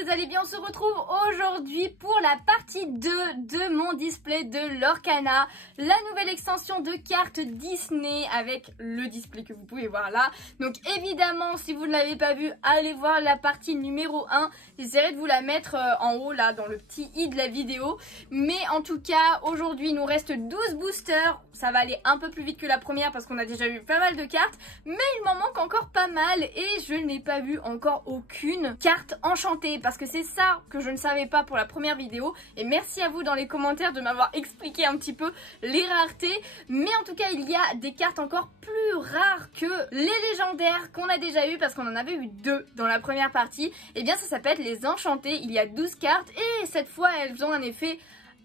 vous allez bien? On se retrouve aujourd'hui pour la partie 2 de mon display de Lorcana, la nouvelle extension de cartes Disney avec le display que vous pouvez voir là. Donc évidemment, si vous ne l'avez pas vu, allez voir la partie numéro 1. J'essaierai de vous la mettre en haut là dans le petit i de la vidéo. Mais en tout cas, aujourd'hui il nous reste 12 boosters. Ça va aller un peu plus vite que la première parce qu'on a déjà eu pas mal de cartes. Mais il m'en manque encore pas mal et je n'ai pas vu encore aucune carte enchantée parce que c'est ça que je ne savais pas pour la première vidéo. Et merci à vous dans les commentaires de m'avoir expliqué un petit peu les raretés. Mais en tout cas, il y a des cartes encore plus rares que les légendaires qu'on a déjà eu parce qu'on en avait eu 2 dans la première partie. Et bien ça s'appelle les enchantées. Il y a 12 cartes et cette fois elles ont un effet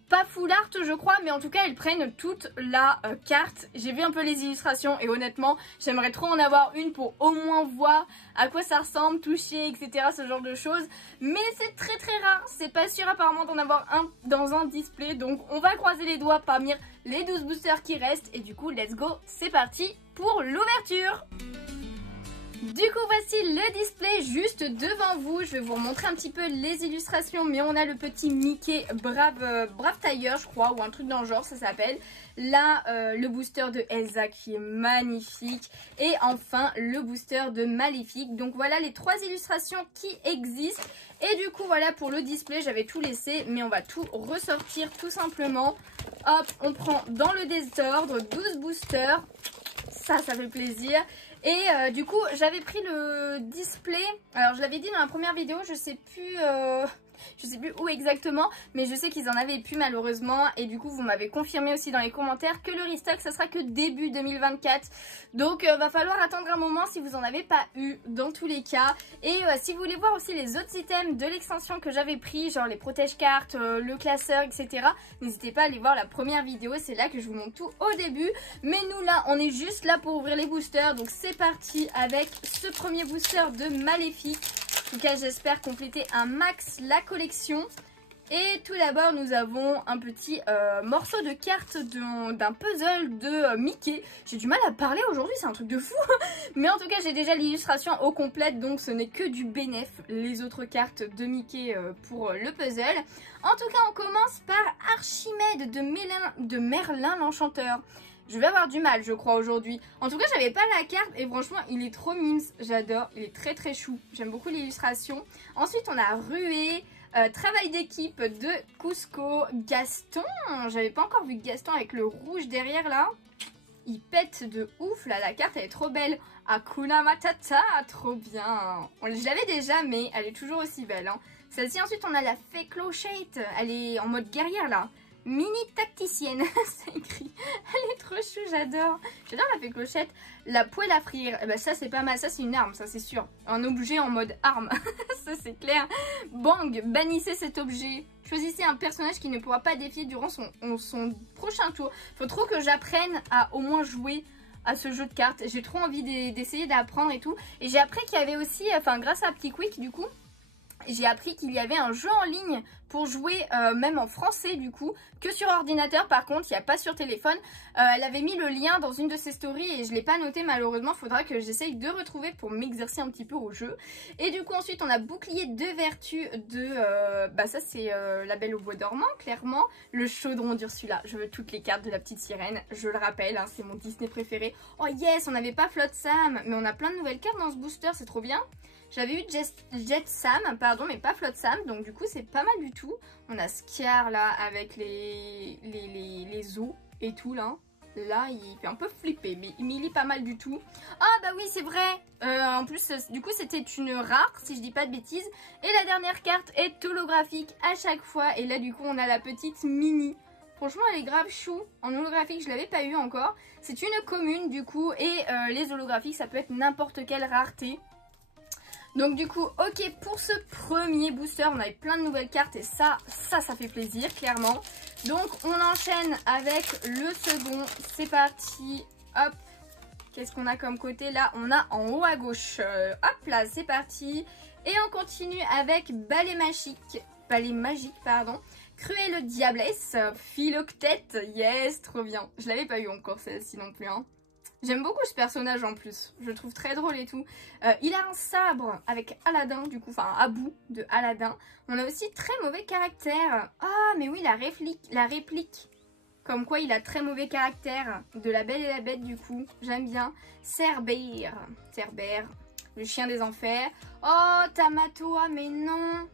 pas full art je crois, mais en tout cas elles prennent toute la carte. J'ai vu un peu les illustrations et honnêtement j'aimerais trop en avoir une pour au moins voir à quoi ça ressemble, toucher, etc. ce genre de choses. Mais c'est très rare, c'est pas sûr apparemment d'en avoir un dans un display. Donc on va croiser les doigts parmi les 12 boosters qui restent. Et du coup let's go, c'est parti pour l'ouverture. Du coup voici le display juste devant vous. Je vais vous remontrer un petit peu les illustrations. Mais on a le petit Mickey Brave Tiger je crois, ou un truc dans le genre ça s'appelle. Là le booster de Elsa qui est magnifique. Et enfin le booster de Maléfique. Donc voilà les 3 illustrations qui existent. Et du coup voilà pour le display, j'avais tout laissé. Mais on va tout ressortir tout simplement. Hop, on prend dans le désordre 12 boosters. Ça fait plaisir. Et du coup j'avais pris le display, alors je l'avais dit dans la première vidéo, je sais plus où exactement, mais je sais qu'ils en avaient plus malheureusement. Et du coup vous m'avez confirmé aussi dans les commentaires que le restock ça sera que début 2024. Donc va falloir attendre un moment si vous en avez pas eu dans tous les cas. Et si vous voulez voir aussi les autres items de l'extension que j'avais pris, genre les protège-cartes, le classeur, etc. N'hésitez pas à aller voir la première vidéo, c'est là que je vous montre tout au début. Mais nous là on est juste là pour ouvrir les boosters. Donc c'est parti avec ce premier booster de Maléfique. En tout cas j'espère compléter un max la collection. Et tout d'abord nous avons un petit morceau de carte d'un puzzle de Mickey. J'ai du mal à parler aujourd'hui, c'est un truc de fou. Mais en tout cas j'ai déjà l'illustration au complète, donc ce n'est que du bénéf les autres cartes de Mickey pour le puzzle. En tout cas on commence par Archimède de Merlin l'Enchanteur. Je vais avoir du mal je crois aujourd'hui. En tout cas j'avais pas la carte et franchement il est trop mimes, j'adore, il est très chou. J'aime beaucoup l'illustration. Ensuite on a Ruée, travail d'équipe de Cusco, Gaston. J'avais pas encore vu Gaston avec le rouge derrière là. Il pète de ouf là, la carte elle est trop belle. Hakuna Matata, trop bien. Je l'avais déjà mais elle est toujours aussi belle hein. Celle-ci ensuite on a la Fée Clochette, elle est en mode guerrière là. Mini tacticienne, c'est écrit. Elle est trop chou, j'adore. J'adore la Fée Clochette. La poêle à frire, eh ben ça c'est pas mal, ça c'est une arme, ça c'est sûr. Un objet en mode arme, ça c'est clair. Bang, bannissez cet objet. Choisissez un personnage qui ne pourra pas défier durant son prochain tour. Faut trop que j'apprenne à au moins jouer à ce jeu de cartes. J'ai trop envie d'essayer d'apprendre et tout. Et j'ai appris qu'il y avait aussi, enfin grâce à Petit Quick du coup, j'ai appris qu'il y avait un jeu en ligne pour jouer même en français du coup, que sur ordinateur par contre, il n'y a pas sur téléphone. Elle avait mis le lien dans une de ses stories et je ne l'ai pas noté malheureusement, il faudra que j'essaye de retrouver pour m'exercer un petit peu au jeu. Et du coup ensuite on a Bouclier de Vertu de, ça c'est La Belle au Bois dormant clairement. Le chaudron d'Ursula, je veux toutes les cartes de la petite sirène, je le rappelle, hein, c'est mon Disney préféré. Oh yes, on n'avait pas Flotte Sam, mais on a plein de nouvelles cartes dans ce booster, c'est trop bien. J'avais eu Jet Sam, pardon, mais pas Flotte Sam, donc du coup c'est pas mal du tout. On a Scar là avec les os et tout là. Là il fait un peu flipper, mais il lit pas mal du tout. Ah bah oui c'est vrai, en plus du coup c'était une rare si je dis pas de bêtises. Et la dernière carte est holographique à chaque fois. Et là du coup on a la petite Mini. Franchement elle est grave chou, en holographique je l'avais pas eu encore. C'est une commune du coup et les holographiques ça peut être n'importe quelle rareté. Donc du coup, ok pour ce premier booster, on avait plein de nouvelles cartes et ça fait plaisir clairement. Donc on enchaîne avec le second, c'est parti, hop. Qu'est-ce qu'on a comme côté là? On a en haut à gauche, hop là c'est parti. Et on continue avec Balai magique, pardon. Cruelle Diablesse, Philoctète, yes trop bien. Je l'avais pas eu encore celle-ci non plus hein. J'aime beaucoup ce personnage en plus, je le trouve très drôle et tout. Il a un sabre avec Aladdin du coup, enfin un Abu de Aladdin. On a aussi très mauvais caractère. Ah mais oui, la réplique. Comme quoi il a très mauvais caractère. De La Belle et la Bête du coup, j'aime bien. Cerbère, le chien des enfers. Oh Tamatoa, mais non.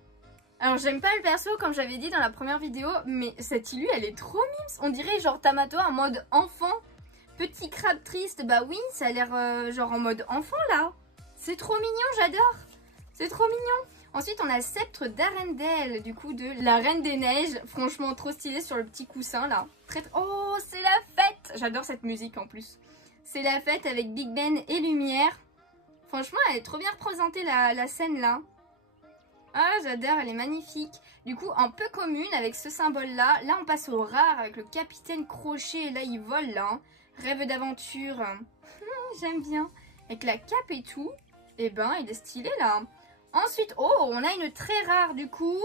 Alors j'aime pas le perso comme j'avais dit dans la première vidéo, mais cette Illu elle est trop mimes. On dirait genre Tamatoa en mode enfant. Petit crabe triste, bah oui, ça a l'air genre en mode enfant là. C'est trop mignon, j'adore. C'est trop mignon. Ensuite, on a le sceptre d'Arendelle, du coup, de la Reine des Neiges. Franchement, trop stylé sur le petit coussin là. Oh, c'est la fête. J'adore cette musique en plus. C'est la fête avec Big Ben et lumière. Franchement, elle est trop bien représentée la scène là. Ah, j'adore, elle est magnifique. Du coup, en peu commune avec ce symbole là. Là, on passe au rare avec le capitaine Crochet. Là, il vole là. Hein. Rêve d'aventure. J'aime bien. Avec la cape et tout. Et ben, il est stylé là. Ensuite, oh, on a une très rare du coup.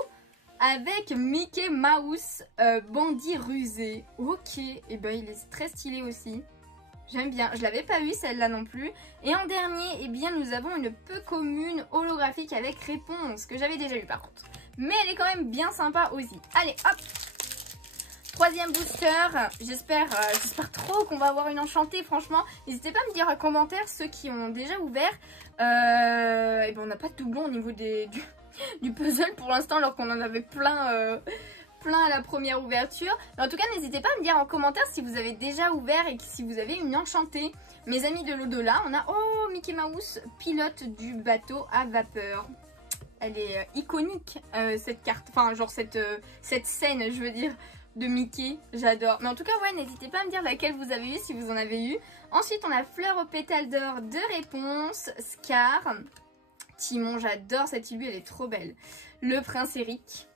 Avec Mickey Mouse, bandit rusé. Ok. Et ben, il est très stylé aussi. J'aime bien. Je l'avais pas eu celle-là non plus. Et en dernier, eh bien, nous avons une peu commune holographique avec réponse. Que j'avais déjà eu par contre. Mais elle est quand même bien sympa aussi. Allez, hop. Troisième booster, j'espère trop qu'on va avoir une enchantée, franchement. N'hésitez pas à me dire en commentaire ceux qui ont déjà ouvert. Et ben on n'a pas de doublon au niveau du puzzle pour l'instant, alors qu'on en avait plein à la première ouverture. Mais en tout cas, n'hésitez pas à me dire en commentaire si vous avez déjà ouvert et si vous avez une enchantée. Mes amis de l'au-delà, on a Mickey Mouse, pilote du bateau à vapeur. Elle est iconique cette carte, enfin genre cette scène, je veux dire. De Mickey, j'adore. Mais en tout cas, ouais, n'hésitez pas à me dire laquelle vous avez eu, si vous en avez eu. Ensuite, on a Fleur aux pétales d'or de réponse, Scar, Timon, j'adore cette Illu, elle est trop belle. Le prince Eric,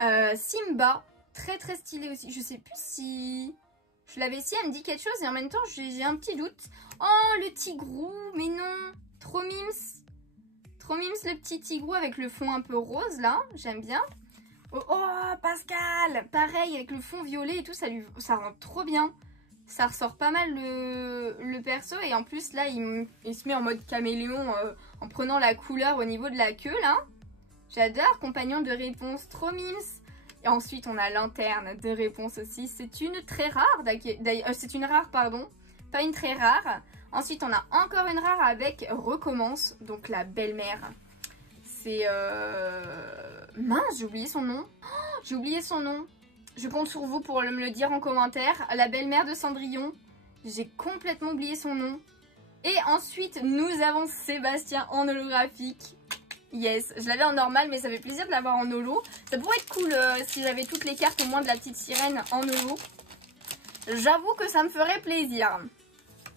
Simba, très très stylé aussi. Je sais plus si je l'avais, si elle me dit quelque chose et en même temps, j'ai un petit doute. Oh, le tigrou, mais non, trop mimes. Trop mimes le petit tigrou avec le fond un peu rose là, j'aime bien. Oh, Pascal, pareil avec le fond violet et tout, ça rend trop bien. Ça ressort pas mal le perso et en plus là il se met en mode caméléon en prenant la couleur au niveau de la queue là. J'adore, compagnon de réponse, trop mimes. Et ensuite on a lanterne de réponse aussi, c'est une très rare, c'est une rare pardon, pas une très rare. Ensuite on a encore une rare avec recommence, donc la belle-mère. C'est mince, j'ai oublié son nom. Oh, j'ai oublié son nom. Je compte sur vous pour me le dire en commentaire. La belle-mère de Cendrillon. J'ai complètement oublié son nom. Et ensuite, nous avons Sébastien en holographique. Yes, je l'avais en normal, mais ça fait plaisir de l'avoir en holo. Ça pourrait être cool si j'avais toutes les cartes au moins de la petite sirène en holo. J'avoue que ça me ferait plaisir.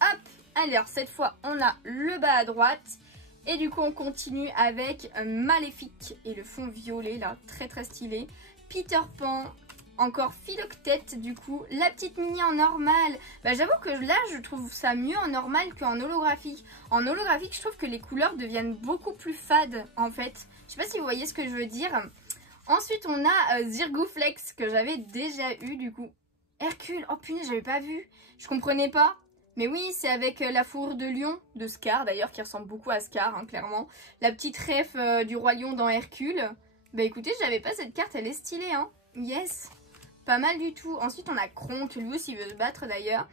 Hop, alors cette fois, on a le bas à droite. Et du coup on continue avec Maléfique et le fond violet là, très très stylé. Peter Pan, encore Philoctète du coup, la petite mini en normal. Bah j'avoue que là je trouve ça mieux en normal qu'en holographique. En holographique je trouve que les couleurs deviennent beaucoup plus fades en fait. Je sais pas si vous voyez ce que je veux dire. Ensuite on a Zirgouflex que j'avais déjà eu du coup. Hercule, oh punaise j'avais pas vu, je comprenais pas. Mais oui, c'est avec la fourrure de lion, de Scar d'ailleurs, qui ressemble beaucoup à Scar, hein, clairement. La petite ref du roi lion dans Hercule. Bah écoutez, j'avais pas cette carte, elle est stylée, hein. Yes, pas mal du tout. Ensuite, on a Kronk, lui aussi il veut se battre d'ailleurs.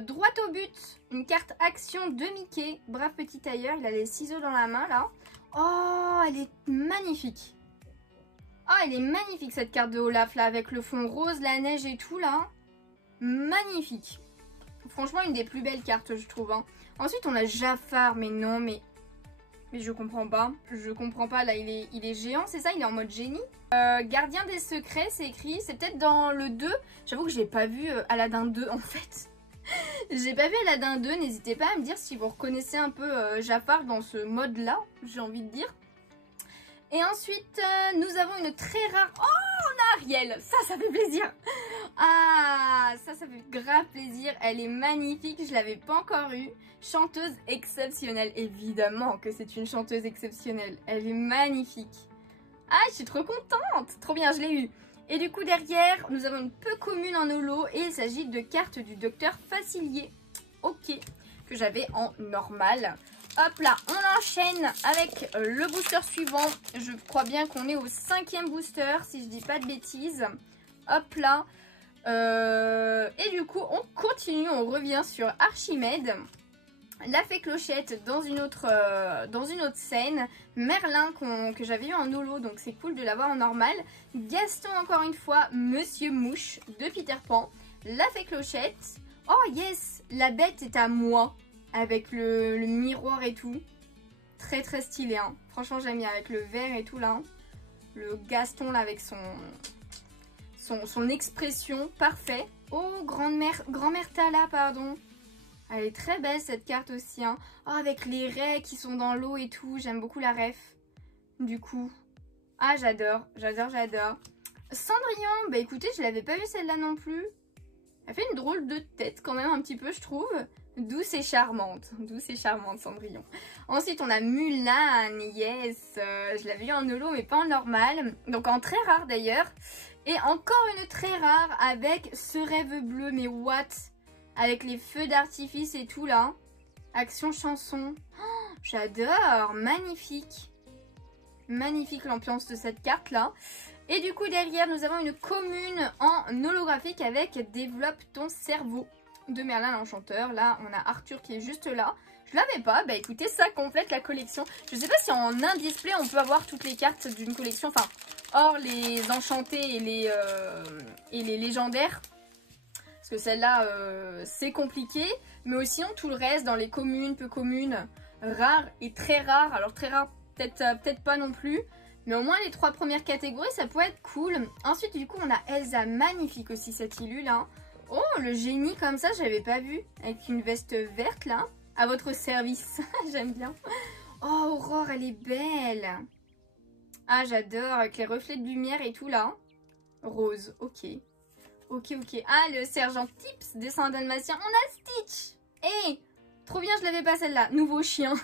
Droit au but, une carte action de Mickey. Brave petit tailleur, il a les ciseaux dans la main là. Oh, elle est magnifique. Oh, elle est magnifique cette carte de Olaf là, avec le fond rose, la neige et tout là. Magnifique. Franchement, une des plus belles cartes, je trouve. Hein. Ensuite, on a Jafar, mais non, mais je comprends pas. Je comprends pas, là, il est géant, c'est ça? Il est en mode génie. Gardien des secrets, c'est écrit. C'est peut-être dans le 2. J'avoue que j'ai pas vu Aladdin 2, en fait. J'ai pas vu Aladdin 2. N'hésitez pas à me dire si vous reconnaissez un peu Jafar dans ce mode-là, j'ai envie de dire. Et ensuite, nous avons une très rare... Oh, on a Ariel. Ça fait plaisir. Ah, ça fait grave plaisir. Elle est magnifique. Je l'avais pas encore eue. Chanteuse exceptionnelle. Évidemment que c'est une chanteuse exceptionnelle. Elle est magnifique. Ah, je suis trop contente. Trop bien, je l'ai eue. Et du coup, derrière, nous avons une peu commune en holo. Et il s'agit de cartes du docteur Facilier. Ok. que j'avais en normal. Hop là, on enchaîne avec le booster suivant. Je crois bien qu'on est au 5e booster, si je dis pas de bêtises. Hop là. Et du coup, on continue, on revient sur Archimède. La fée Clochette dans une autre scène. Merlin que j'avais eu en holo, donc c'est cool de l'avoir en normal. Gaston encore une fois, Monsieur Mouche de Peter Pan. La fée Clochette. Oh yes, la bête est à moi. Avec le miroir et tout. Très très stylé. Hein. Franchement j'aime bien avec le vert et tout là. Le Gaston là avec son expression. Parfait. Oh, grand-mère Tala, pardon. Elle est très belle cette carte aussi. Hein. Oh, avec les raies qui sont dans l'eau et tout. J'aime beaucoup la ref. Du coup. Ah, j'adore. J'adore. Cendrillon. Bah écoutez, je l'avais pas vue celle-là non plus. Elle fait une drôle de tête quand même un petit peu, je trouve. Douce et charmante. Douce et charmante, Cendrillon. Ensuite, on a Mulan. Yes. Je l'avais eu en holo, mais pas en normal. Donc en très rare d'ailleurs. Et encore une très rare avec ce rêve bleu. Mais what? Avec les feux d'artifice et tout là. Action chanson. Oh, j'adore. Magnifique. Magnifique l'ambiance de cette carte là. Et du coup derrière nous avons une commune en holographique avec Développe ton cerveau de Merlin l'Enchanteur. Là on a Arthur qui est juste là. Je l'avais pas, bah écoutez ça complète la collection. Je sais pas si en un display on peut avoir toutes les cartes d'une collection. Enfin hors les enchantés et les légendaires. Parce que celle-là c'est compliqué. Mais aussi tout le reste dans les communes, peu communes, rares et très rares. Alors très rares peut-être pas non plus. Mais au moins les 3 premières catégories, ça pourrait être cool. Ensuite, du coup, on a Elsa. Magnifique aussi, cette Illu, là. Oh, le génie comme ça, j'avais pas vu. Avec une veste verte, là. À votre service. J'aime bien. Oh, Aurore, elle est belle. Ah, j'adore. Avec les reflets de lumière et tout, là. Rose, ok. Ok. Ah, le sergent Tips, descend dalmatien. On a Stitch. Hé, trop bien, je l'avais pas, celle-là. Nouveau chien.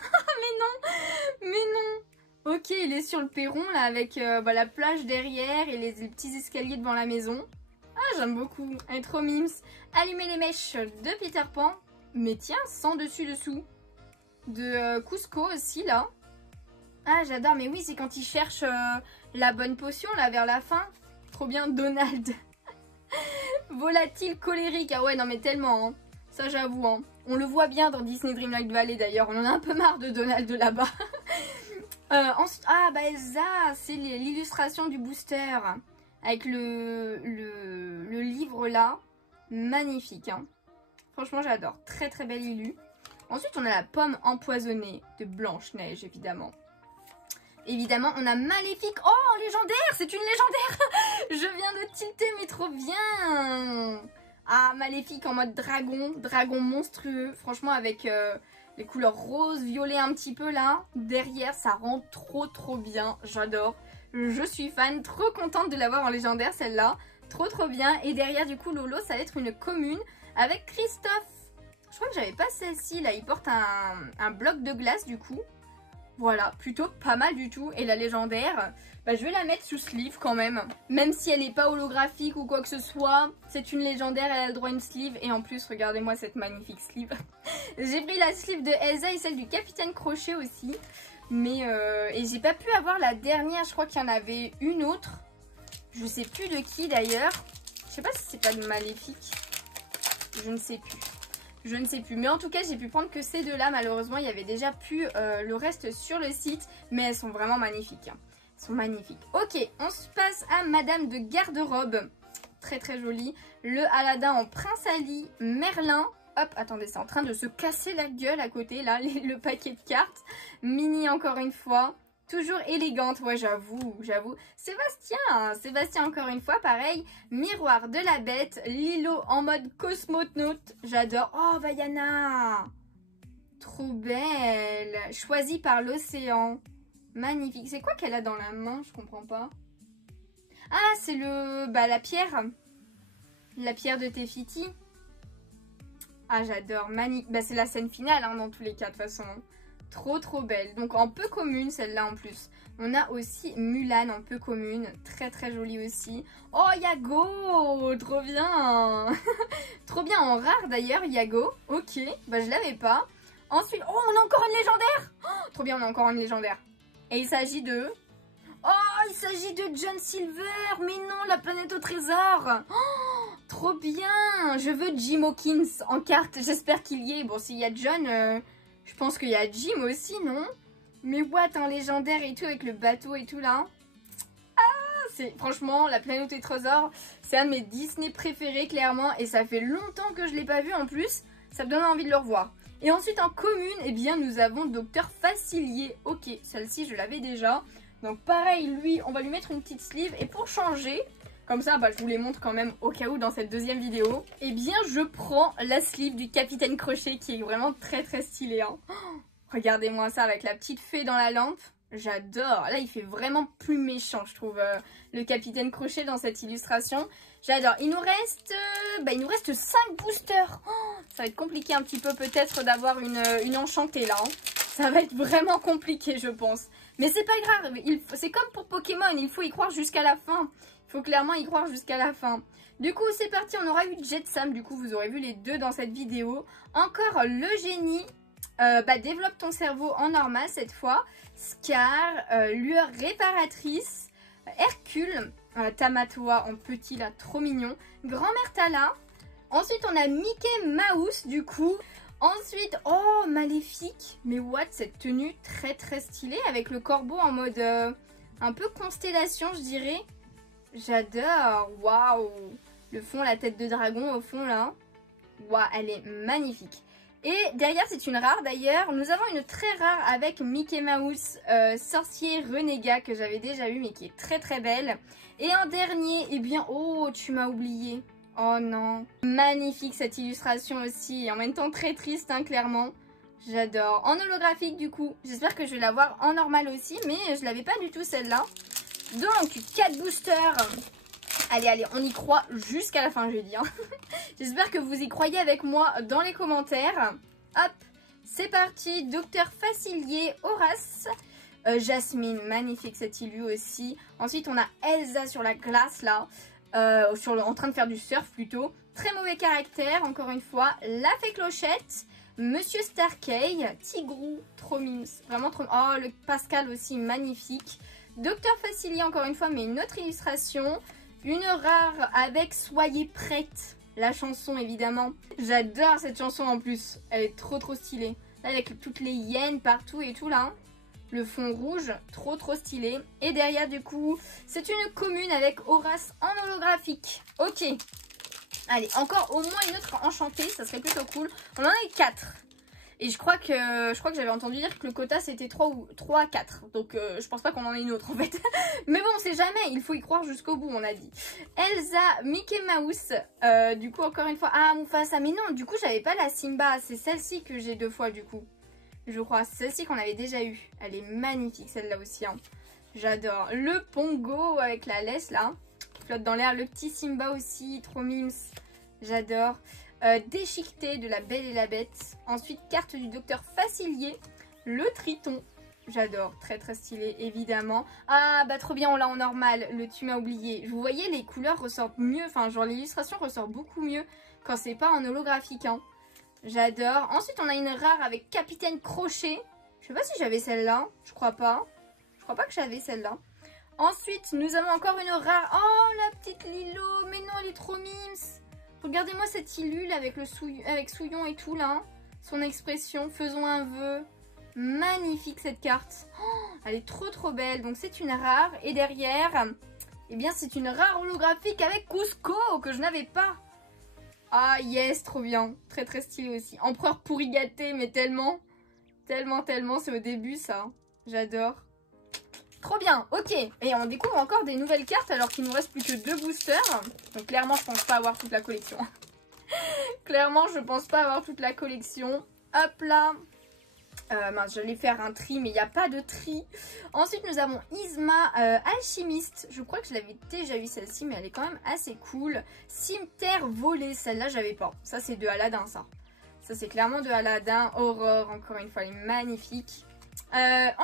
Mais non. Ok, il est sur le perron là avec la plage derrière et les petits escaliers devant la maison. Ah, j'aime beaucoup. Elle est trop mimes. Allumer les mèches de Peter Pan. Mais tiens, sans dessus-dessous. De Cusco aussi là. Ah, j'adore. Mais oui, c'est quand il cherche la bonne potion là vers la fin. Trop bien, Donald. Volatile, colérique. Ah ouais, non mais tellement. Hein. Ça, j'avoue. Hein. On le voit bien dans Disney Dreamlight Valley d'ailleurs. On en a un peu marre de Donald de là-bas. Ensuite, ah bah Elsa, c'est l'illustration du booster avec le livre là, magnifique. Hein. Franchement, j'adore. Très très belle illu. Ensuite, on a la pomme empoisonnée de Blanche-Neige, évidemment. Évidemment, on a Maléfique. Oh, légendaire, c'est une légendaire. Je viens de tilter, mais trop bien. Ah, Maléfique en mode dragon monstrueux. Franchement, avec les couleurs rose, violet un petit peu là. Derrière, ça rend trop bien. J'adore. Je suis fan. Trop contente de l'avoir en légendaire, celle-là. Trop bien. Et derrière, du coup, Lolo, ça va être une commune avec Christophe. Je crois que j'avais pas celle-ci. Là, il porte un bloc de glace, du coup. Voilà, plutôt pas mal du tout. Et la légendaire, bah, je vais la mettre sous sleeve quand même. Même si elle n'est pas holographique ou quoi que ce soit. C'est une légendaire, elle a le droit à une sleeve. Et en plus, regardez-moi cette magnifique sleeve. J'ai pris la sleeve de Elsa et celle du Capitaine Crochet aussi. Mais et j'ai pas pu avoir la dernière, je crois qu'il y en avait une autre. Je sais plus de qui d'ailleurs. Je sais pas si c'est pas de Maléfique. Je ne sais plus. Je ne sais plus. Mais en tout cas, j'ai pu prendre que ces deux-là. Malheureusement, il y avait déjà plus le reste sur le site. Mais elles sont vraiment magnifiques. Hein. Elles sont magnifiques. Ok, on se passe à Madame de Garde-Robe. Très jolie. Le Aladdin en Prince Ali. Merlin. Hop, attendez, c'est en train de se casser la gueule à côté, là, le paquet de cartes. Mini encore une fois. Toujours élégante, ouais, j'avoue. Sébastien encore une fois, pareil. Miroir de la bête, Lilo en mode cosmonaute, j'adore. Oh, Vaiana, trop belle. Choisie par l'océan, magnifique. C'est quoi qu'elle a dans la main? Je comprends pas. Ah, c'est la pierre. La pierre de Tefiti. Ah, j'adore, magnifique. Bah, c'est la scène finale, hein, dans tous les cas, de toute façon. Trop belle. Donc en peu commune celle-là en plus. On a aussi Mulan en peu commune. Très jolie aussi. Oh Yago, trop bien. Trop bien en rare d'ailleurs Yago. Ok, bah je l'avais pas. Ensuite, oh on a encore une légendaire. Oh, trop bien, on a encore une légendaire. Et il s'agit de... Oh, il s'agit de John Silver. Mais non, la planète au trésor. Oh, trop bien. Je veux Jim Hawkins en carte. J'espère qu'il y est. Bon, s'il y a John, je pense qu'il y a Jim aussi, non? Mais what, un légendaire et tout avec le bateau et tout là. Ah, c'est franchement, la planète au trésor, c'est un de mes Disney préférés clairement. Et ça fait longtemps que je ne l'ai pas vu en plus. Ça me donne envie de le revoir. Et ensuite en commune, eh bien, nous avons Docteur Facilier. Ok, celle-ci je l'avais déjà. Donc pareil, lui, on va lui mettre une petite sleeve. Et pour changer, comme ça, bah, je vous les montre quand même au cas où dans cette deuxième vidéo. Eh bien, je prends la sleeve du Capitaine Crochet qui est vraiment très stylée. Hein. Oh, regardez-moi ça avec la petite fée dans la lampe. J'adore. Là, il fait vraiment plus méchant, je trouve, le Capitaine Crochet dans cette illustration. J'adore. Il nous reste 5 boosters. Oh, ça va être compliqué un petit peu peut-être d'avoir une enchantée là. Hein. Ça va être vraiment compliqué, je pense. Mais c'est pas grave, c'est comme pour Pokémon, il faut y croire jusqu'à la fin. Il faut clairement y croire jusqu'à la fin. Du coup, c'est parti, on aura eu Jetsam, du coup, vous aurez vu les deux dans cette vidéo. Encore le génie, développe ton cerveau en normal cette fois. Scar, lueur réparatrice, Hercule, Tamatoa en petit là, trop mignon. Grand-mère Tala. Ensuite, on a Mickey Mouse, du coup. Ensuite, oh, Maléfique. Mais what, cette tenue très stylée avec le corbeau en mode un peu constellation, je dirais. J'adore. Waouh. Le fond, la tête de dragon au fond là. Waouh, elle est magnifique. Et derrière, c'est une rare d'ailleurs. Nous avons une très rare avec Mickey Mouse, sorcier renégat que j'avais déjà eu mais qui est très belle. Et en dernier, eh bien, oh, tu m'as oublié. Oh non. Magnifique cette illustration aussi. Et en même temps très triste, hein, clairement. J'adore. En holographique du coup. J'espère que je vais l'avoir en normal aussi. Mais je l'avais pas du tout celle-là. Donc 4 boosters. Allez, on y croit jusqu'à la fin, je dis. Hein. J'espère que vous y croyez avec moi dans les commentaires. Hop, c'est parti. Docteur Facilier, Horace. Jasmine, magnifique cette illu aussi. Ensuite, on a Elsa sur la glace là. En train de faire du surf plutôt. Très mauvais caractère, encore une fois. La fée Clochette. Monsieur Starkey. Tigrou, trop mimes. Vraiment trop... Oh, le Pascal aussi, magnifique. Docteur Facilier, encore une fois, mais une autre illustration. Une rare avec Soyez prête. La chanson, évidemment. J'adore cette chanson en plus. Elle est trop stylée. Là, avec toutes les hyènes partout et tout là. Le fond rouge, trop stylé. Et derrière, du coup, c'est une commune avec Horace en holographique. Ok. Allez, encore au moins une autre enchantée, ça serait plutôt cool. On en a 4. Et je crois que j'avais entendu dire que le quota c'était 3 à 4. Donc je pense pas qu'on en ait une autre en fait. Mais bon, on sait jamais, il faut y croire jusqu'au bout, on a dit. Elsa, Mickey Mouse, du coup encore une fois. Ah, Mufasa, mais non, du coup j'avais pas la Simba. C'est celle-ci que j'ai 2 fois du coup. Je crois, c'est celle-ci qu'on avait déjà eue. Elle est magnifique celle-là aussi. Hein. J'adore. Le Pongo avec la laisse là. Qui flotte dans l'air. Le petit Simba aussi, trop mimes. J'adore. Déchiqueté de la Belle et la Bête. Ensuite, carte du Docteur Facilier. Le Triton. J'adore. Très stylé, évidemment. Ah, bah trop bien, on l'a en normal. Le Tu m'as oublié. Vous voyez, les couleurs ressortent mieux. Enfin, genre l'illustration ressort beaucoup mieux quand c'est pas en holographique. Hein. J'adore. Ensuite, on a une rare avec Capitaine Crochet. Je sais pas si j'avais celle-là. Je crois pas. Je crois pas que j'avais celle-là. Ensuite, nous avons encore une rare. Oh, la petite Lilo. Mais non, elle est trop mimes. Regardez-moi cette illule avec Souillon et tout là. Son expression. Faisons un vœu. Magnifique cette carte. Oh, elle est trop belle. Donc, c'est une rare. Et derrière, eh bien, c'est une rare holographique avec Cusco que je n'avais pas. Ah yes, trop bien. Très stylé aussi. Empereur pourri gâté, mais tellement. C'est au début ça. J'adore. Trop bien, ok. Et on découvre encore des nouvelles cartes alors qu'il nous reste plus que 2 boosters. Donc clairement, je pense pas avoir toute la collection. Clairement, je pense pas avoir toute la collection. Hop là. J'allais faire un tri, mais il n'y a pas de tri. Ensuite, nous avons Yzma, Alchimiste. Je crois que je l'avais déjà vu celle-ci, mais elle est quand même assez cool. Cimeterre volée, celle-là, j'avais pas. Ça, c'est de Aladdin, ça. Ça c'est clairement de Aladdin. Aurore, encore une fois, elle est magnifique.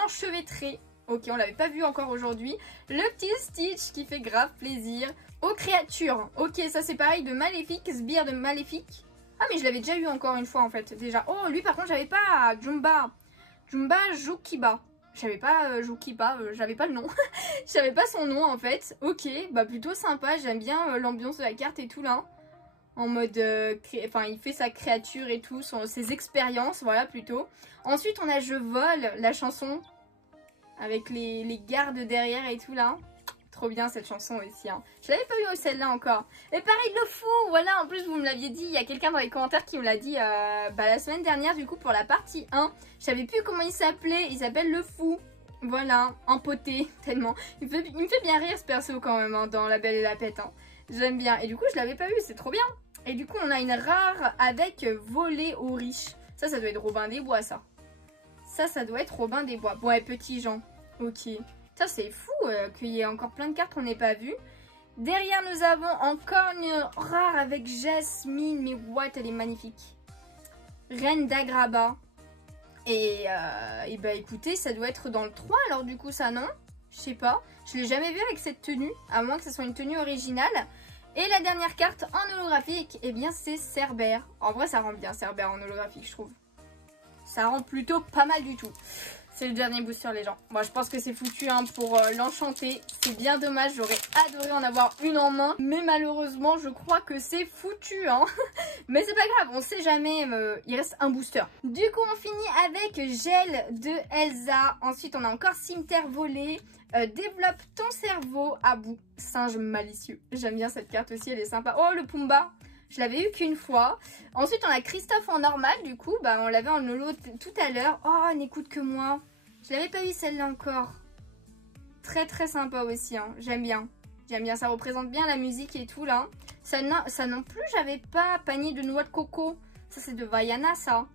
Enchevêtré. Ok, on l'avait pas vu encore aujourd'hui. Le petit Stitch qui fait grave plaisir. Aux créatures. Ok, ça c'est pareil de Maléfique, sbire de Maléfique. Ah mais je l'avais déjà eu encore une fois en fait, déjà. Oh, lui par contre j'avais pas Jumba. Jumba Jokiba. J'avais pas Jokiba, j'avais pas le nom. Je savais pas son nom en fait. Ok, bah plutôt sympa, j'aime bien l'ambiance de la carte et tout là. En mode, enfin il fait sa créature et tout, ses expériences, voilà plutôt. Ensuite on a Je vole, la chanson. Avec les gardes derrière et tout là. Trop bien cette chanson aussi. Hein. Je l'avais pas eu celle-là encore. Et pareil le fou, voilà, en plus vous me l'aviez dit, il y a quelqu'un dans les commentaires qui me l'a dit la semaine dernière du coup pour la partie 1. Je savais plus comment il s'appelait, il s'appelle le fou. Voilà, empoté tellement. Il me fait bien rire ce perso quand même hein, dans La Belle et la Bête. Hein. J'aime bien. Et du coup je l'avais pas eu, c'est trop bien. Et du coup on a une rare avec voler aux riches. Ça doit être Robin des Bois ça. Ça doit être Robin des Bois. Bon et Petit Jean, ok. Ça c'est fou qu'il y ait encore plein de cartes qu'on n'ait pas vues. Derrière nous avons encore une rare avec Jasmine. Mais what, elle est magnifique. Reine d'Agraba. Et bah écoutez, ça doit être dans le 3 alors du coup ça non. Je sais pas. Je l'ai jamais vu avec cette tenue. À moins que ce soit une tenue originale. Et la dernière carte en holographique, eh bien c'est Cerbère. En vrai ça rend bien Cerbère en holographique je trouve. Ça rend plutôt pas mal du tout. C'est le dernier booster les gens. Moi je pense que c'est foutu hein, pour l'enchanter. C'est bien dommage, j'aurais adoré en avoir une en main. Mais malheureusement je crois que c'est foutu. Hein. Mais c'est pas grave, on sait jamais. Il reste un booster. Du coup on finit avec Gel de Elsa. Ensuite on a encore Cimetière volé. Développe ton cerveau à bout. Singe malicieux. J'aime bien cette carte aussi, elle est sympa. Oh le Pumba. Je l'avais eu qu'une fois. Ensuite, on a Christophe en normal. Du coup, bah, on l'avait en holo tout à l'heure. Oh, n'écoute que moi. Je l'avais pas eu celle-là encore. Très, très sympa aussi. Hein. J'aime bien. J'aime bien. Ça représente bien la musique et tout, là. Ça non plus, j'avais pas Panier de noix de coco. Ça, c'est de Vaiana, ça.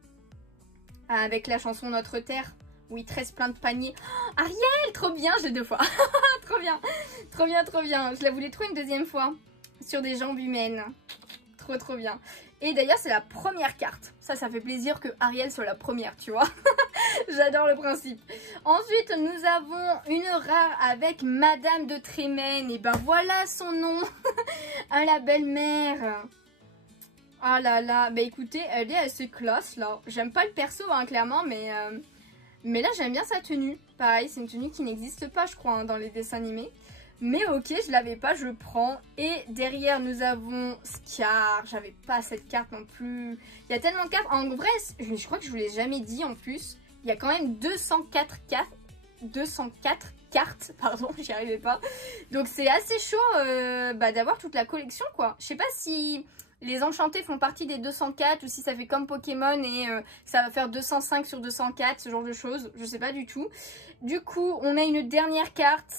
Avec la chanson Notre Terre. Oui, 13 plein de paniers. Oh, Ariel, trop bien. J'ai 2 fois. Trop bien. Trop bien, trop bien. Je la voulais trop une deuxième fois. Sur des jambes humaines. Trop bien. Et d'ailleurs c'est la première carte. Ça fait plaisir que Ariel soit la première, tu vois. J'adore le principe. Ensuite nous avons une rare avec Madame de Trémène. Et ben voilà son nom. À la belle-mère. Ah là là. Bah écoutez, elle est assez classe là. J'aime pas le perso hein, clairement. Mais là j'aime bien sa tenue. Pareil c'est une tenue qui n'existe pas je crois hein, dans les dessins animés. Mais ok, je l'avais pas, je prends. Et derrière, nous avons Scar. J'avais pas cette carte non plus. Il y a tellement de cartes. En vrai, je crois que je vous l'ai jamais dit en plus. Il y a quand même 204 cartes. Pardon, j'y arrivais pas. Donc c'est assez chaud d'avoir toute la collection quoi. Je sais pas si les enchantés font partie des 204 ou si ça fait comme Pokémon et ça va faire 205 sur 204, ce genre de choses. Je sais pas du tout. Du coup, on a une dernière carte.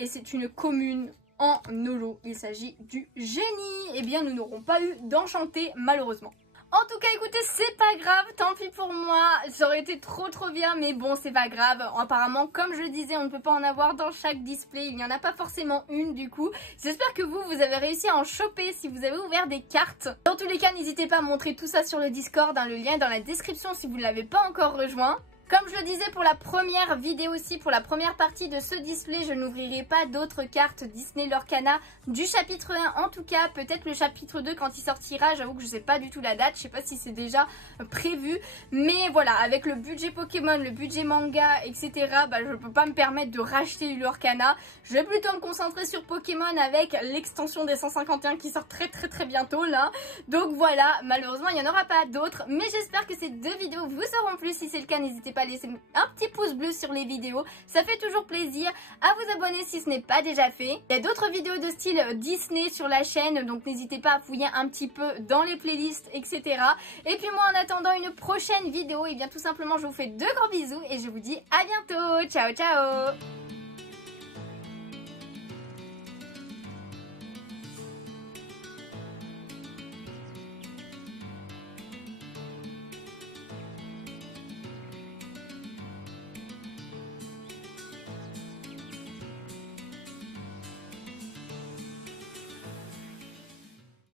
Et c'est une commune en holo. Il s'agit du génie. Eh bien, nous n'aurons pas eu d'enchanté, malheureusement. En tout cas, écoutez, c'est pas grave. Tant pis pour moi. Ça aurait été trop bien. Mais bon, c'est pas grave. Apparemment, comme je le disais, on ne peut pas en avoir dans chaque display. Il n'y en a pas forcément une, du coup. J'espère que vous avez réussi à en choper si vous avez ouvert des cartes. Dans tous les cas, n'hésitez pas à montrer tout ça sur le Discord. Hein, le lien est dans la description si vous ne l'avez pas encore rejoint. Comme je le disais pour la première vidéo aussi, pour la première partie de ce display, je n'ouvrirai pas d'autres cartes Disney Lorcana du chapitre 1. En tout cas, peut-être le chapitre 2 quand il sortira. J'avoue que je ne sais pas du tout la date. Je ne sais pas si c'est déjà prévu. Mais voilà, avec le budget Pokémon, le budget manga, etc. Bah, je ne peux pas me permettre de racheter du Lorcana. Je vais plutôt me concentrer sur Pokémon avec l'extension des 151 qui sort très bientôt là. Donc voilà, malheureusement, il n'y en aura pas d'autres. Mais j'espère que ces 2 vidéos vous auront plu. Si c'est le cas, n'hésitez pas à laisser un petit pouce bleu sur les vidéos, ça fait toujours plaisir. À vous abonner si ce n'est pas déjà fait. Il y a d'autres vidéos de style Disney sur la chaîne, donc n'hésitez pas à fouiller un petit peu dans les playlists, etc. Et puis moi en attendant une prochaine vidéo, et bien tout simplement je vous fais de gros bisous et je vous dis à bientôt. Ciao ciao.